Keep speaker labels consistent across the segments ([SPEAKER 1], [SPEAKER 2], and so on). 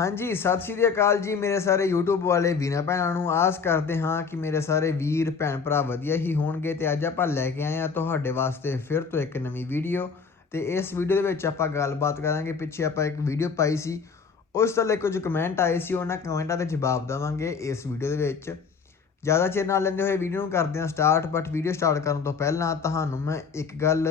[SPEAKER 1] ਹਾਂਜੀ, ਸਤਿ ਸ਼੍ਰੀ ਅਕਾਲ ਜੀ ਮੇਰੇ ਸਾਰੇ YouTube ਵਾਲੇ ਵੀਰਾਂ ਭੈਣਾਂ ਨੂੰ। ਆਸ ਕਰਦੇ ਹਾਂ ਕਿ ਮੇਰੇ ਸਾਰੇ ਵੀਰ, ਭੈਣ ਭਰਾ ਵਧੀਆ ਹੀ ਹੋਣਗੇ ਤੇ ਅੱਜ ਆਪਾਂ ਲੈ ਕੇ ਆਏ ਆ ਤੁਹਾਡੇ ਵਾਸਤੇ ਫਿਰ ਤੋਂ ਇੱਕ ਨਵੀਂ ਵੀਡੀਓ ਤੇ ਇਸ ਵੀਡੀਓ ਦੇ ਵਿੱਚ ਆਪਾਂ ਗੱਲਬਾਤ ਕਰਾਂਗੇ। ਪਿੱਛੇ ਆਪਾਂ ਇੱਕ ਵੀਡੀਓ ਪਾਈ ਸੀ, ਉਸ ਤੋਂ ਲੈ ਕੁਝ ਕਮੈਂਟ ਆਏ ਸੀ, ਉਹਨਾਂ ਕਮੈਂਟਾਂ ਦੇ ਜਵਾਬ ਦੇਵਾਂਗੇ ਇਸ ਵੀਡੀਓ ਦੇ ਵਿੱਚ। ਜ਼ਿਆਦਾ ਚਿਰ ਨਾਲ ਲੈਂਦੇ ਹੋਏ ਵੀਡੀਓ ਨੂੰ ਕਰਦੇ ਹਾਂ ਸਟਾਰਟ ਬਟ ਵੀਡੀਓ ਸਟਾਰਟ ਕਰਨ ਤੋਂ ਪਹਿਲਾਂ ਤੁਹਾਨੂੰ ਮੈਂ ਇੱਕ ਗੱਲ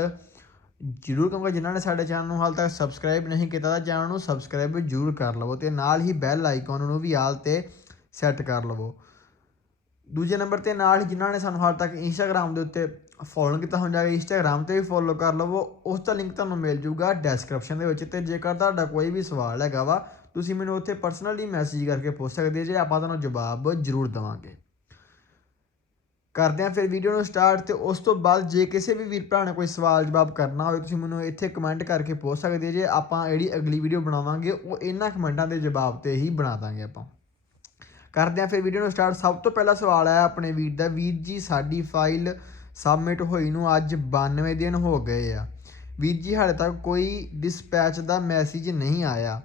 [SPEAKER 1] ਜਰੂਰ ਕਹੂੰਗਾ, ਜਿਨ੍ਹਾਂ ਨੇ ਸਾਡੇ ਚੈਨਲ ਨੂੰ ਹਾਲ ਤੱਕ ਸਬਸਕ੍ਰਾਈਬ ਨਹੀਂ ਕੀਤਾ ਤਾਂ ਚੈਨਲ ਨੂੰ ਸਬਸਕ੍ਰਾਈਬ ਜਰੂਰ ਕਰ ਲਵੋ ਤੇ ਨਾਲ ਹੀ ਬੈਲ ਆਈਕਨ ਨੂੰ ਵੀ ਆਲ ਤੇ ਸੈੱਟ ਕਰ ਲਵੋ। ਦੂਜੇ ਨੰਬਰ ਤੇ ਨਾਲ ਹੀ ਜਿਨ੍ਹਾਂ ਨੇ ਸਾਨੂੰ ਹਾਲ ਤੱਕ ਇੰਸਟਾਗ੍ਰam ਦੇ ਉੱਤੇ ਫੋਲੋ ਕੀਤਾ ਹੋ ਹੈ ਇੰਸਟਾਗ੍ਰam ਤੇ ਵੀ ਫੋਲੋ ਕਰ ਲਵੋ। ਉਸ ਦਾ ਲਿੰਕ ਤੁਹਾਨੂੰ ਮਿਲ ਜੂਗਾ ਡਿਸਕ੍ਰਿਪਸ਼ਨ ਦੇ ਵਿੱਚ ਤੇ ਜੇਕਰ ਤੁਹਾਡਾ ਕੋਈ ਵੀ ਸਵਾਲ ਹੈਗਾ ਵਾ, ਤੁਸੀਂ ਮੈਨੂੰ ਉੱਥੇ ਪਰਸਨਲੀ ਮੈਸੇਜ ਕਰਕੇ ਪੁੱਛ ਸਕਦੇ ਜੇ ਆਪਾਂ ਤੁਹਾਨੂੰ ਜਵਾਬ ਜ਼ਰੂਰ ਦੇਵਾਂਗੇ। ਕਰਦੇ ਹਾਂ ਫਿਰ ਵੀਡੀਓ ਨੂੰ ਸਟਾਰਟ ਤੇ ਉਸ ਤੋਂ ਬਾਅਦ ਜੇ ਕਿਸੇ ਵੀ ਵੀਰ ਭਰਾ ਨੇ ਕੋਈ ਸਵਾਲ ਜਵਾਬ ਕਰਨਾ ਹੋਵੇ, ਤੁਸੀਂ ਮੈਨੂੰ ਇੱਥੇ ਕਮੈਂਟ ਕਰਕੇ ਪੁੱਛ ਸਕਦੇ ਜੇ ਆਪਾਂ ਜਿਹੜੀ ਅਗਲੀ ਵੀਡੀਓ ਬਣਾਵਾਂਗੇ, ਉਹ ਇਹਨਾਂ ਕਮੈਂਟਾਂ ਦੇ ਜਵਾਬ ਤੇ ਹੀ ਬਣਾ ਦਾਂਗੇ ਆਪਾਂ। ਕਰਦੇ ਹਾਂ ਫਿਰ ਵੀਡੀਓ ਨੂੰ ਸਟਾਰਟ ਸਭ ਤੋਂ ਪਹਿਲਾ ਸਵਾਲ ਆਇਆ ਆਪਣੇ ਵੀਰ ਦਾ, ਵੀਰ ਜੀ, ਸਾਡੀ ਫਾਈਲ ਸਬਮਿਟ ਹੋਈ ਨੂੰ ਅੱਜ 92 ਦਿਨ ਹੋ ਗਏ ਆ। ਵੀਰ ਜੀ, ਹਾਲੇ ਤੱਕ ਕੋਈ ਡਿਸਪੈਚ ਦਾ ਮੈਸੇਜ ਨਹੀਂ ਆਇਆ।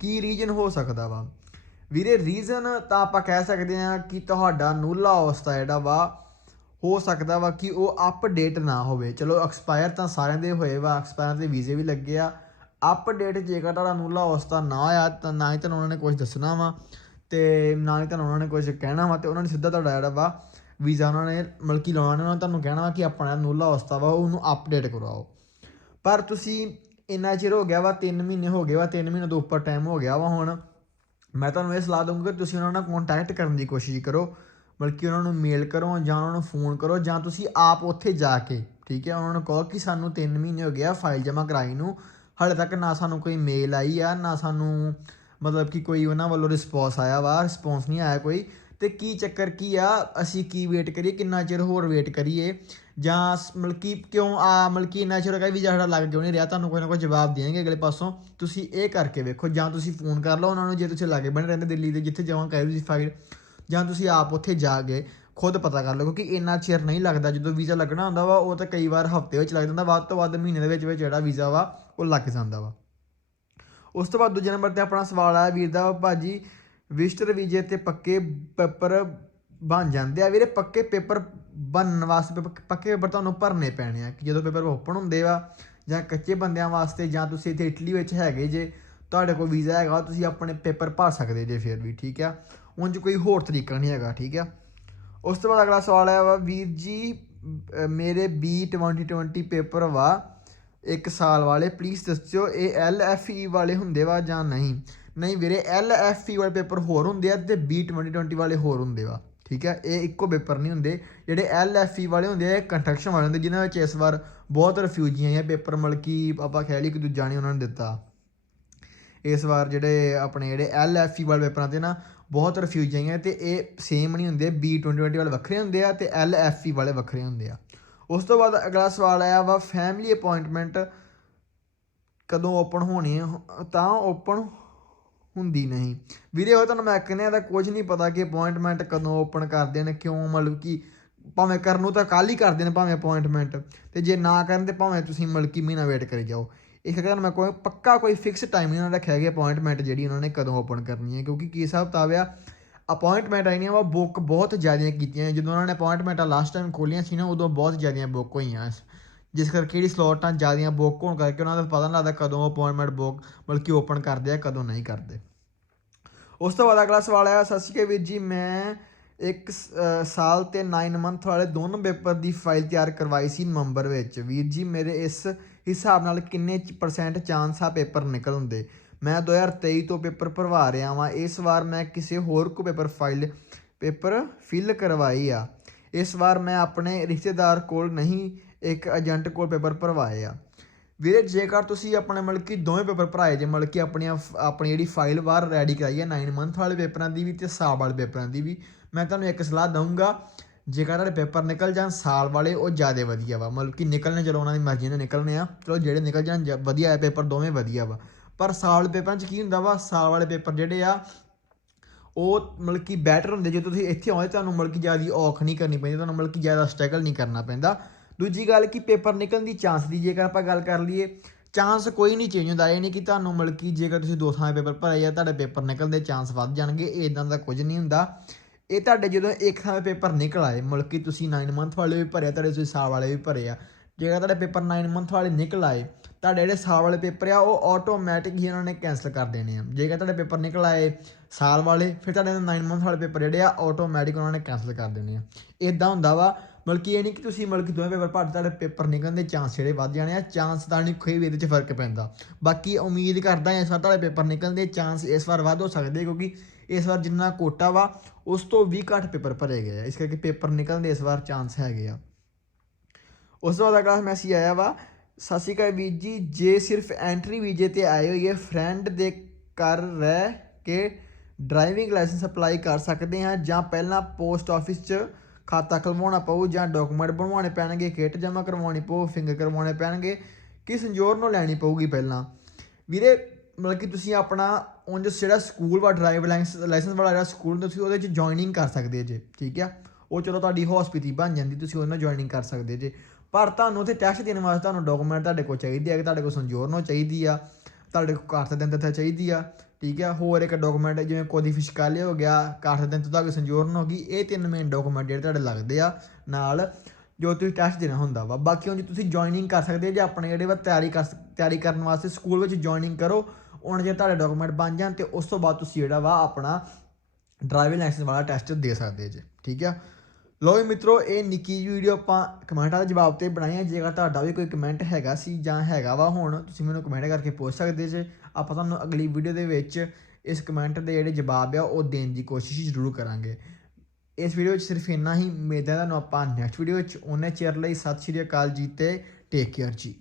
[SPEAKER 1] ਕੀ ਰੀਜਨ ਹੋ ਸਕਦਾ ਵਾ? ਵੀਰੇ ਰੀਜ਼ਨ ਤਾਂ ਆਪਾਂ ਕਹਿ ਸਕਦੇ ਹਾਂ ਕਿ ਤੁਹਾਡਾ ਨੂਲਾ ਔਸਤਾ ਜਿਹੜਾ ਵਾ ਹੋ ਸਕਦਾ ਵਾ ਕਿ ਉਹ ਅਪਡੇਟ ਨਾ ਹੋਵੇ। ਚਲੋ ਐਕਸਪਾਇਰ ਤਾਂ ਸਾਰਿਆਂ ਦੇ ਹੋਏ ਵਾ ਐਕਸਪਾਇਰ ਦੇ ਵੀਜ਼ੇ ਵੀ ਲੱਗੇ ਆ। ਅਪਡੇਟ ਜੇਕਰ ਤੁਹਾਡਾ ਨੂਲਾ ਅਵਸਥਾ ਨਾ ਆਇਆ, ਤਾਂ ਨਾ ਹੀ ਤੁਹਾਨੂੰ ਉਹਨਾਂ ਨੇ ਕੁਝ ਦੱਸਣਾ ਵਾ ਤੇ ਨਾ ਹੀ ਤੁਹਾਨੂੰ ਉਹਨਾਂ ਨੇ ਕੁਝ ਕਹਿਣਾ ਵਾ ਤੇ ਉਹਨਾਂ ਨੇ ਸਿੱਧਾ ਤੁਹਾਡਾ ਜਿਹੜਾ ਵਾ ਵੀਜ਼ਾ ਉਹਨਾਂ ਨੇ ਮਲਕੀ ਲਾਉਣਾ ਨੇ ਉਹਨਾਂ ਤੁਹਾਨੂੰ ਕਹਿਣਾ ਵਾ ਕਿ ਆਪਣਾ ਨੂਲਾ ਅਵਸਥਾ ਵਾ, ਉਹਨੂੰ ਅਪਡੇਟ ਕਰਵਾਓ। ਪਰ ਤੁਸੀਂ ਇੰਨਾ ਚਿਰ ਹੋ ਗਿਆ ਵਾ 3 ਮਹੀਨੇ ਹੋ ਗਏ ਵਾ 3 ਮਹੀਨੇ ਤੋਂ ਉੱਪਰ ਟਾਈਮ ਹੋ ਗਿਆ ਵਾ ਹੁਣ। ਮੈਂ ਤੁਹਾਨੂੰ ਇਹ ਸਲਾਹ ਦਊਂਗਾ ਕਿ ਤੁਸੀਂ ਉਹਨਾਂ ਨਾਲ ਕੰਟੈਕਟ ਕਰਨ ਦੀ ਕੋਸ਼ਿਸ਼ ਕਰੋ। ਬਲਕਿ ਉਹਨਾਂ ਨੂੰ ਮੇਲ ਕਰੋ ਜਾਂ ਉਹਨਾਂ ਨੂੰ ਫੋਨ ਕਰੋ ਜਾਂ ਤੁਸੀਂ ਆਪ ਉੱਥੇ ਜਾ ਕੇ, ਠੀਕ ਹੈ, ਉਹਨਾਂ ਨੂੰ ਕਹੋ ਕਿ ਸਾਨੂੰ 3 ਮਹੀਨੇ ਹੋ ਗਿਆ ਫਾਈਲ ਜਮ੍ਹਾਂ ਕਰਾਈ ਨੂੰ। ਹਾਲੇ ਤੱਕ ਨਾ ਸਾਨੂੰ ਕੋਈ ਮੇਲ ਆਈ ਆ, ਨਾ ਸਾਨੂੰ ਮਤਲਬ ਕਿ ਕੋਈ ਉਹਨਾਂ ਵੱਲੋਂ ਰਿਸਪੌਂਸ ਆਇਆ ਵਾ ਰਿਸਪੌਂਸ ਨਹੀਂ ਆਇਆ ਕੋਈ। ਤੇ ਕੀ ਚੱਕਰ ਕੀ ਆ? ਅਸੀਂ ਕੀ ਵੇਟ ਕਰੀਏ? ਕਿੰਨਾ ਚਿਰ ਹੋਰ ਵੇਟ ਕਰੀਏ? ਜਾਂ ਸ- ਮਤਲਬ ਕਿਉਂ ਆ, ਮਤਲਬ ਕਿ ਇੰਨਾ ਚਿਰ ਹੋ ਵੀ ਵੀਜ਼ਾ ਸਾਡਾ ਲੱਗ ਕਿਉਂ ਨਹੀਂ ਰਿਹਾ? ਤੁਹਾਨੂੰ ਕੋਈ ਨਾ ਕੋਈ ਜਵਾਬ ਦੇਣਗੇ ਅਗਲੇ ਪਾਸੋਂ। ਤੁਸੀਂ ਇਹ ਕਰਕੇ ਵੇਖੋ ਜਾਂ ਤੁਸੀਂ ਫੋਨ ਕਰ ਲਓ ਉਹਨਾਂ ਨੂੰ, ਜੇ ਤੁਸੀਂ ਲਾਗੇ ਬਣੇ ਰਹਿੰਦੇ ਦਿੱਲੀ ਦੇ, ਜਿੱਥੇ ਜਮ੍ਹਾਂ ਕਰਾਈ ਤੁਸੀਂ ਫਾਈਲ ਜਾਂ ਤੁਸੀਂ ਆਪ ਉੱਥੇ ਜਾ ਕੇ ਖੁਦ ਪਤਾ ਕਰ ਲਓ ਕਿਉਂਕਿ ਇੰਨਾ ਚਿਰ ਨਹੀਂ ਲੱਗਦਾ, ਜਦੋਂ ਵੀਜ਼ਾ ਲੱਗਣਾ ਹੁੰਦਾ ਵਾ, ਉਹ ਤਾਂ ਕਈ ਵਾਰ ਹਫ਼ਤੇ ਵਿੱਚ ਲੱਗ ਜਾਂਦਾ, ਵੱਧ ਤੋਂ ਵੱਧ ਮਹੀਨੇ ਦੇ ਵਿੱਚ ਵਿੱਚ ਜਿਹੜਾ ਵੀਜ਼ਾ ਵਾ, ਉਹ ਲੱਗ ਜਾਂਦਾ ਵਾ। ਉਸ ਤੋਂ ਬਾਅਦ ਦੂਜੇ ਨੰਬਰ ਤੇ ਆਪਣਾ ਸਵਾਲ ਆਇਆ, ਵੀਰ ਦਾ, ਭਾਜੀ, ਵਿਜ਼ਟਰ ਵੀਜ਼ੇ ਤੇ ਪੱਕੇ ਪੇਪਰ ਬਣ ਜਾਂਦੇ ਆ। ਵੀਰੇ, ਪੱਕੇ ਪੇਪਰ ਬਣਨ ਵਾਸਤੇ ਪ- ਪੱਕੇ ਪੇਪਰ ਤੁਹਾਨੂੰ ਭਰਨੇ ਪੈਣੇ ਆ, ਕਿ ਜਦੋਂ ਪੇਪਰ ਓਪਨ ਹੁੰਦੇ ਵਾ, ਜਾਂ ਕੱਚੇ ਬੰਦਿਆਂ ਵਾਸਤੇ, ਜਾਂ ਤੁਸੀਂ ਇੱਥੇ ਇਟਲੀ ਵਿੱਚ ਹੈਗੇ ਜੇ, ਤੁਹਾਡੇ ਕੋਲ ਵੀਜ਼ਾ ਹੈਗਾ, ਤੁਸੀਂ ਆਪਣੇ ਪੇਪਰ ਭਰ ਸਕਦੇ ਜੇ ਫਿਰ ਵੀ, ਠੀਕ ਆ? ਉਂਝ ਕੋਈ ਹੋਰ ਤਰੀਕਾ ਨਹੀਂ ਹੈਗਾ, ਠੀਕ ਆ? ਉਸ ਤੋਂ ਬਾਅਦ ਅਗਲਾ ਸਵਾਲ ਆਇਆ ਵਾ, ਵੀਰ ਜੀ, ਅਹ ਮੇਰੇ B 2020 ਪੇਪਰ ਵਾ, ਇੱਕ ਸਾਲ ਵਾਲੇ ਪਲੀਜ਼ ਦੱਸਿਓ, ਇਹ ਐਲ ਐਫ ਈ ਵਾਲੇ ਹੁੰਦੇ ਵਾ ਜਾਂ ਨਹੀਂ? ਨਹੀਂ ਵੀਰੇ ਐਲ ਐਫ ਈ ਵਾਲੇ ਪੇਪਰ ਹੋਰ ਹੁੰਦੇ ਆ ਤੇ B 2020 ਵਾਲੇ ਹੋਰ ਹੁੰਦੇ ਵਾ, ਠੀਕ ਹੈ ਇਹ ਇੱਕੋ ਪੇਪਰ ਨਹੀਂ ਹੁੰਦੇ। ਜਿਹੜੇ ਐਲ ਐਫ ਈ ਵਾਲੇ ਹੁੰਦੇ ਆ, ਇਹ ਕੰਸਟਰਕਸ਼ਨ ਵਾਲੇ ਹੁੰਦੇ, ਜਿਨ੍ਹਾਂ ਵਿੱਚ ਇਸ ਵਾਰ ਬਹੁਤ ਰਿਫਿਊਜੀਆਂ ਆਈਆਂ ਪੇਪਰ, ਮਤਲਬ ਕਿ ਆਪਾਂ ਖਿਆਲ ਹੀ ਕਿ ਦੂਜਾ ਨਹੀਂ ਉਹਨਾਂ ਨੇ ਦਿੱਤਾ। ਇਸ ਵਾਰ ਜਿਹੜੇ ਆਪਣੇ ਜਿਹੜੇ ਐਲ ਐਫ ਈ ਵਾਲੇ ਪੇਪਰਾਂ ਤੇ ਨਾ ਬਹੁਤ ਰਿਫਿਊਜ ਆਈਆਂ ਤੇ ਇਹ ਸੇਮ ਨਹੀਂ ਹੁੰਦੇ ਬੀ 2020 ਵਾਲੇ ਵੱਖਰੇ ਹੁੰਦੇ ਆ ਤੇ ਐਲ ਐਫ ਈ ਵਾਲੇ ਵੱਖਰੇ ਹੁੰਦੇ ਆ। ਉਸ ਤੋਂ ਬਾਅਦ ਅਗਲਾ ਸਵਾਲ ਆਇਆ ਵਾ ਫੈਮਿਲੀ ਅਪਾਇੰਟਮੈਂਟ ਕਦੋਂ ਓਪਨ ਹੋਣੀ ਤਾਂ ਓਪਨ ਹੁੰਦੀ ਨਹੀਂ। ਵੀਰੇ, ਉਹ ਤੁਹਾਨੂੰ ਮੈਂ ਕਹਿੰਦਾ ਦਾ ਕੁਝ ਨਹੀਂ ਪਤਾ ਕਿ ਅਪਾਇੰਟਮੈਂਟ ਕਦੋਂ ਓਪਨ ਕਰਦੇ ਨੇ, ਕਿਉਂ, ਮਤਲਬ ਕਿ ਭਾਵੇਂ ਕਰਨ ਨੂੰ ਤਾਂ ਕੱਲ ਹੀ ਕਰਦੇ ਨੇ ਭਾਵੇਂ ਅਪਾਇੰਟਮੈਂਟ ਤੇ ਜੇ ਨਾ ਕਰਨ ਤੇ ਭਾਵੇਂ ਤੁਸੀਂ ਮਤਲਬ ਕਿ ਮਹੀਨਾ ਵੇਟ ਕਰੀ ਜਾਓ। ਇਸ ਕਰਕੇ ਤੁਹਾਨੂੰ ਮੈਂ ਕੋਈ ਪੱਕਾ ਕੋਈ ਫਿਕਸ ਟਾਈਮ ਨਹੀਂ ਉਹਨਾਂ ਨੇ ਰੱਖਿਆ ਕਿ ਅਪਾਇੰਟਮੈਂਟ ਜਿਹੜੀ ਉਹਨਾਂ ਨੇ ਕਦੋਂ ਓਪਨ ਕਰਨੀ ਹੈ, ਕਿਉਂਕਿ ਕੀ ਹਿਸਾਬ ਕਿਤਾਬ ਆ ਅਪਾਇੰਟਮੈਂਟ ਆਈਆਂ ਵਾ ਬੁੱਕ ਬਹੁਤ ਜ਼ਿਆਦਾ ਕੀਤੀਆਂ, ਜਦੋਂ ਉਹਨਾਂ ਨੇ ਅਪਾਇੰਟਮੈਂਟਾਂ ਲਾਸਟ ਟਾਈਮ ਖੋਲੀਆਂ ਸੀ ਨਾ, ਉਦੋਂ ਬਹੁਤ ਜ਼ਿਆਦੀਆਂ ਬੁੱਕ ਹੋਈਆਂ। ਜਿਸ ਕਰਕੇ ਜਿਹੜੀ ਸਲੋਟਾਂ ਜ਼ਿਆਦੀਆਂ ਬੁੱਕ ਹੋਣ ਕਰਕੇ ਉਹਨਾਂ ਦਾ ਪਤਾ ਨਹੀਂ ਲੱਗਦਾ ਕਦੋਂ ਅਪਾਇੰਟਮੈਂਟ ਬੁੱਕ ਬਲਕਿ ਓਪਨ ਕਰਦੇ ਆ, ਕਦੋਂ ਨਹੀਂ ਕਰਦੇ। ਉਸ ਤੋਂ ਬਾਅਦ ਅਗਲਾ ਸਵਾਲ ਆਇਆ, ਸਤਿ ਸ਼੍ਰੀ ਅਕਾਲ ਵੀਰ ਜੀ, ਮੈਂ ਇੱਕ ਸਾਲ ਤੇ 9 ਮੰਥ ਵਾਲੇ ਦੋਨੋਂ ਪੇਪਰ ਦੀ ਫਾਈਲ ਤਿਆਰ ਕਰਵਾਈ ਸੀ ਨਵੰਬਰ ਵਿੱਚ। ਵੀਰ ਜੀ, ਮੇਰੇ ਇਸ ਹਿਸਾਬ ਨਾਲ ਕਿੰਨੇ ਪਰਸੈਂਟ ਚਾਂਸ ਆ ਪੇਪਰ ਨਿਕਲ ਹੁੰਦੇ? ਮੈਂ 2023 ਤੋਂ ਪੇਪਰ ਭਰਵਾ ਰਿਹਾ ਵਾਂ। ਇਸ ਵਾਰ ਮੈਂ ਕਿਸੇ ਹੋਰ ਕੋ ਪੇਪਰ ਫਾਈਲ ਪੇਪਰ ਫਿਲ ਕਰਵਾਈ ਆ। ਇਸ ਵਾਰ ਮੈਂ ਆਪਣੇ ਰਿਸ਼ਤੇਦਾਰ ਕੋਲ ਨਹੀਂ, ਇੱਕ ਏਜੰਟ ਕੋਲ ਪੇਪਰ ਭਰਵਾਏ ਆ। ਵੀਰੇ, ਜੇਕਰ ਤੁਸੀਂ ਆਪਣੇ ਮਤਲਬ ਕਿ ਦੋਵੇਂ ਪੇਪਰ ਭਰਾਏ ਜੇ, ਮਤਲਬ ਕਿ ਆਪਣੀਆਂ ਆਪਣੀ ਜਿਹੜੀ ਫਾਈਲ ਬਾਹਰ ਰੈਡੀ ਕਰਾਈ ਹੈ 9 ਮੰਥ ਵਾਲੇ ਪੇਪਰਾਂ ਦੀ ਵੀ ਤੇ ਸਾਲ ਵਾਲੇ ਪੇਪਰਾਂ ਦੀ ਵੀ, ਮੈਂ ਤੁਹਾਨੂੰ ਇੱਕ ਸਲਾਹ ਦਊਂਗਾ, ਜੇਕਰ ਤੁਹਾਡੇ ਪੇਪਰ ਨਿਕਲ ਜਾਣ ਸਾਲ ਵਾਲੇ, ਉਹ ਜ਼ਿਆਦਾ ਵਧੀਆ ਵਾ। ਮਤਲਬ ਕਿ ਨਿਕਲਣੇ ਚਲੋ ਉਹਨਾਂ ਦੀ ਮਰਜ਼ੀ ਨਾਲ ਨਿਕਲਣੇ ਆ। ਚਲੋ ਜਿਹੜੇ ਨਿਕਲ ਜਾਣ, ਜ- ਵਧੀਆ ਹੈ ਪੇਪਰ, ਦੋਵੇਂ ਵਧੀਆ ਵਾ। ਪਰ ਸਾਲ ਵਾਲੇ ਪੇਪਰਾਂ 'ਚ ਕੀ ਹੁੰਦਾ ਵਾ? ਸਾਲ ਵਾਲੇ ਪੇਪਰ ਜਿਹੜੇ ਆ, ਉਹ ਮਤਲਬ ਕਿ ਬੈਟਰ ਹੁੰਦੇ ਜੇ ਤੁਸੀਂ ਇੱਥੇ ਆਉਂਦੇ, ਤੁਹਾਨੂੰ ਮਤਲਬ ਕਿ ਜ਼ਿਆਦਾ ਔਖ ਨਹੀਂ ਕਰਨੀ ਪੈਂਦੀ, ਤੁਹਾਨੂੰ ਮਤਲਬ ਕਿ ਜ਼ਿਆਦਾ ਸਟਰਗਲ ਨਹੀਂ ਕਰਨਾ ਪੈਂਦਾ। ਦੂਜੀ ਗੱਲ ਕਿ ਪੇਪਰ ਨਿਕਲਣ ਦੀ ਚਾਂਸ ਦੀ, ਜੇਕਰ ਆਪਾਂ ਗੱਲ ਕਰ ਲਈਏ, ਚਾਂਸ ਕੋਈ ਨਹੀਂ ਚੇਂਜ ਹੁੰਦਾ, ਇਹ ਨਹੀਂ ਕਿ ਤੁਹਾਨੂੰ ਮਤਲਬ ਕਿ ਜੇਕਰ ਤੁਸੀਂ ਦੋ ਥਾਂ ਪੇਪਰ ਭਰੇ ਆ, ਤੁਹਾਡੇ ਪੇਪਰ ਨਿਕਲਣ ਦੇ ਚਾਂਸ ਵੱਧ ਜਾਣਗੇ, ਇਹ ਇਦਾਂ ਦਾ ਕੁਝ ਨਹੀਂ ਹੁੰਦਾ। ਇਹ ਤੁਹਾਡੇ ਜਦੋਂ ਇੱਕ ਥਾਂ ਪੇਪਰ ਨਿਕਲ ਆਏ ਮਤਲਬ ਕਿ ਤੁਸੀਂ 9 ਮੰਥ ਵਾਲੇ ਵੀ ਭਰੇ ਆ, ਤੁਹਾਡੇ ਤੁਸੀਂ ਸਾਲ ਵਾਲੇ ਵੀ ਭਰੇ ਆ, ਜੇਕਰ ਤੁਹਾਡੇ ਪੇਪਰ 9 ਮੰਥ ਵਾਲੇ ਨਿਕਲ ਆਏ, ਤੁਹਾਡੇ ਜਿਹੜੇ ਸਾਲ ਵਾਲੇ ਪੇਪਰ ਆ, ਉਹ ਆਟੋਮੈਟਿਕ ਹੀ ਇਹਨਾਂ ਨੇ ਕੈਨਸਲ ਕਰ ਦੇਣੇ ਆ। ਜੇਕਰ ਤੁਹਾਡੇ ਪੇਪਰ ਨਿਕਲ ਆਏ ਸਾਲ ਵਾਲੇ, ਫਿਰ ਤੁਹਾਡੇ 9 ਮੰਥ ਵਾਲੇ ਪੇਪਰ ਜਿਹੜੇ ਆ ਆਟੋਮੈਟਿਕ ਉਹਨਾਂ ਨੇ ਕੈਨਸਲ ਕਰ ਦੇਣੇ ਆ। ਇਦਾਂ ਹੁੰਦਾ ਵਾ ਮਤਲਬ ਕਿ ਇਹ ਨਹੀਂ ਕਿ ਤੁਸੀਂ ਮਤਲਬ ਕਿ ਦੋਵੇਂ ਪੇਪਰ ਭਰ ਤੁਹਾਡੇ ਪੇਪਰ ਨਿਕਲਣ ਦੇ ਚਾਂਸ ਜਿਹੜੇ ਵੱਧ ਜਾਣੇ ਆ ਚਾਂਸ ਤਾਂ ਨਹੀਂ ਕੋਈ ਵੀ ਇਹਦੇ 'ਚ ਫ਼ਰਕ ਪੈਂਦਾ। ਬਾਕੀ ਉਮੀਦ ਕਰਦਾ ਇਸ ਵਾਰ ਤੁਹਾਡੇ ਪੇਪਰ ਨਿਕਲਣ ਦੇ ਚਾਂਸ ਇਸ ਵਾਰ ਵੱਧ ਹੋ ਸਕਦੇ ਕਿਉਂਕਿ ਇਸ ਵਾਰ ਜਿੰਨਾ ਕੋਟਾ ਵਾ, ਉਸ ਤੋਂ ਵੀ ਘੱਟ ਪੇਪਰ ਭਰੇ ਗਏ ਆ। ਇਸ ਕਰਕੇ ਪੇਪਰ ਨਿਕਲਣ ਦੇ ਇਸ ਵਾਰ ਚਾਂਸ ਹੈਗੇ ਆ। ਉਸ ਤੋਂ ਬਾਅਦ ਅਗਲਾ ਮੈਸੇਜ ਆਇਆ ਵਾ, ਸਤਿ ਸ਼੍ਰੀ ਅਕਾਲ ਵੀਰ ਜੀ, ਜੇ ਸਿਰਫ ਐਂਟਰੀ ਵੀਜ਼ੇ ਤੇ ਆਏ ਹੋਈਏ ਫਰੈਂਡ ਦੇ ਘਰ ਰਹਿ ਕੇ ਡਰਾਈਵਿੰਗ ਲਾਇਸੈਂਸ ਅਪਲਾਈ ਕਰ ਸਕਦੇ ਹਾਂ ਜਾਂ ਪਹਿਲਾਂ ਪੋਸਟ ਆਫਿਸ 'ਚ ਖਾਤਾ ਖੁਲਵਾਉਣਾ ਪਊ ਜਾਂ ਡਾਕੂਮੈਂਟ ਬਣਵਾਉਣੇ ਪੈਣਗੇ ਕਿੱਟ ਜਮ੍ਹਾਂ ਕਰਵਾਉਣੀ ਪਊ ਫਿੰਗਰ ਕਰਵਾਉਣੇ ਪੈਣਗੇ ਕਿ ਸੰਜੋਰ ਨੂੰ ਲੈਣੀ ਪਊਗੀ ਪਹਿਲਾਂ? ਵੀਰੇ, ਮਤਲਬ ਕਿ ਤੁਸੀਂ ਆਪਣਾ ਉਂਝ ਜਿਹੜਾ ਸਕੂਲ ਵਾ ਡਰਾਈਵ ਲਾਇਸੈਂਸ ਵਾਲਾ ਜਿਹੜਾ ਸਕੂਲ ਤੁਸੀਂ ਉਹਦੇ 'ਚ ਜੁਆਇਨਿੰਗ ਕਰ ਸਕਦੇ ਜੇ, ਠੀਕ ਆ? ਉਹ ਚਲੋ ਤੁਹਾਡੀ ਹਸਪੀਟਲ ਬਣ ਜਾਂਦੀ, ਤੁਸੀਂ ਉਹਦੇ ਨਾਲ ਜੁਆਇਨਿੰਗ ਕਰ ਸਕਦੇ ਜੇ। ਪਰ ਤੁਹਾਨੂੰ ਉੱਥੇ ਟੈਸਟ ਦੇਣ ਵਾਸਤੇ ਤੁਹਾਨੂੰ ਡਾਕੂਮੈਂਟ ਤੁਹਾਡੇ ਕੋਲ ਚਾਹੀਦੇ ਆ, ਕਿ ਤੁਹਾਡੇ ਕੋਲ ਸੰਜੋਰਨੋ ਚਾਹੀਦੀ ਆ, ਤੁਹਾਡੇ ਕੋਲ ਕਾਰਤ ਦਿਨ ਤੱਕ ਚਾਹੀਦੀ ਆ। ਠੀਕ ਆ, ਹੋਰ ਇੱਕ ਡਾਕੂਮੈਂਟ ਜਿਵੇਂ ਕੋਦੀ ਫਿਸ਼ਕਾਲੇ ਹੋ ਗਿਆ ਕਾਰਤ ਦਿਨ ਤੋਂ ਤੁਹਾਡੇ ਸੰਜੋਰਨ ਹੋ ਗਈ, ਇਹ ਤਿੰਨ ਮੇਨ ਡਾਕੂਮੈਂਟ ਜਿਹੜੇ ਤੁਹਾਡੇ ਲੱਗਦੇ ਆ, ਨਾਲ ਜੋ ਤੁਸੀਂ ਟੈਸਟ ਦੇਣਾ ਹੁੰਦਾ ਵਾ। ਬਾਕੀ ਹੁਣ ਜੇ ਤੁਸੀਂ ਜੁਆਇਨਿੰਗ ਕਰ ਸਕਦੇ ਜੇ ਆਪਣੇ ਜਿਹੜੇ ਵਾ ਤਿਆਰੀ ਕਰ ਤਿਆਰੀ ਕਰਨ ਵਾਸਤੇ ਸਕੂਲ ਵਿੱਚ ਜੁਆਇਨਿੰਗ ਕਰੋ, ਹੁਣ ਜੇ ਤੁਹਾਡੇ ਡਾਕੂਮੈਂਟ ਬਣ ਜਾਣ ਤੇ ਉਸ ਤੋਂ ਬਾਅਦ ਤੁਸੀਂ ਜਿਹੜਾ ਵਾ ਆਪਣਾ ਡਰਾਈਵਿੰਗ ਲਾਇਸੈਂਸ ਵਾਲਾ ਟੈਸਟ ਦੇ ਸਕਦੇ ਜੇ, ਠੀਕ ਆ? ਲੋ ਜੀ ਮਿੱਤਰੋ, ਇਹ ਨਿੱਕੀ ਵੀਡੀਓ ਆਪਾਂ ਕਮੈਂਟਾਂ ਦੇ ਜਵਾਬ ਤੇ ਬਣਾਈ ਹੈ ਜੇਕਰ ਤੁਹਾਡਾ ਵੀ ਕੋਈ ਕਮੈਂਟ ਹੈਗਾ ਸੀ ਜਾਂ ਹੈਗਾ ਵਾ ਹੁਣ, ਤੁਸੀਂ ਮੈਨੂੰ ਕਮੈਂਟ ਕਰਕੇ ਪੁੱਛ ਸਕਦੇ ਜੇ। ਆਪਾਂ ਤੁਹਾਨੂੰ ਅਗਲੀ ਵੀਡੀਓ ਦੇ ਵਿੱਚ ਇਸ ਕਮੈਂਟ ਦੇ ਜਿਹੜੇ ਜਵਾਬ ਆ, ਉਹ ਦੇਣ ਦੀ ਕੋਸ਼ਿਸ਼ ਜ਼ਰੂਰ ਕਰਾਂਗੇ। ਇਸ ਵੀਡੀਓ ਵਿੱਚ ਸਿਰਫ ਇੰਨਾ ਹੀ। ਉਮੀਦ ਹੈ ਤੁਹਾਨੂੰ ਆਪਾਂ ਨੈਕਸਟ ਵੀਡੀਓ ਵਿੱਚ। ਉਹਨੇ ਚਿਰ ਲਈ ਸਤਿ ਸ਼੍ਰੀ ਅਕਾਲ ਜੀ ਤੇ ਟੇਕ ਕੇਅਰ ਜੀ।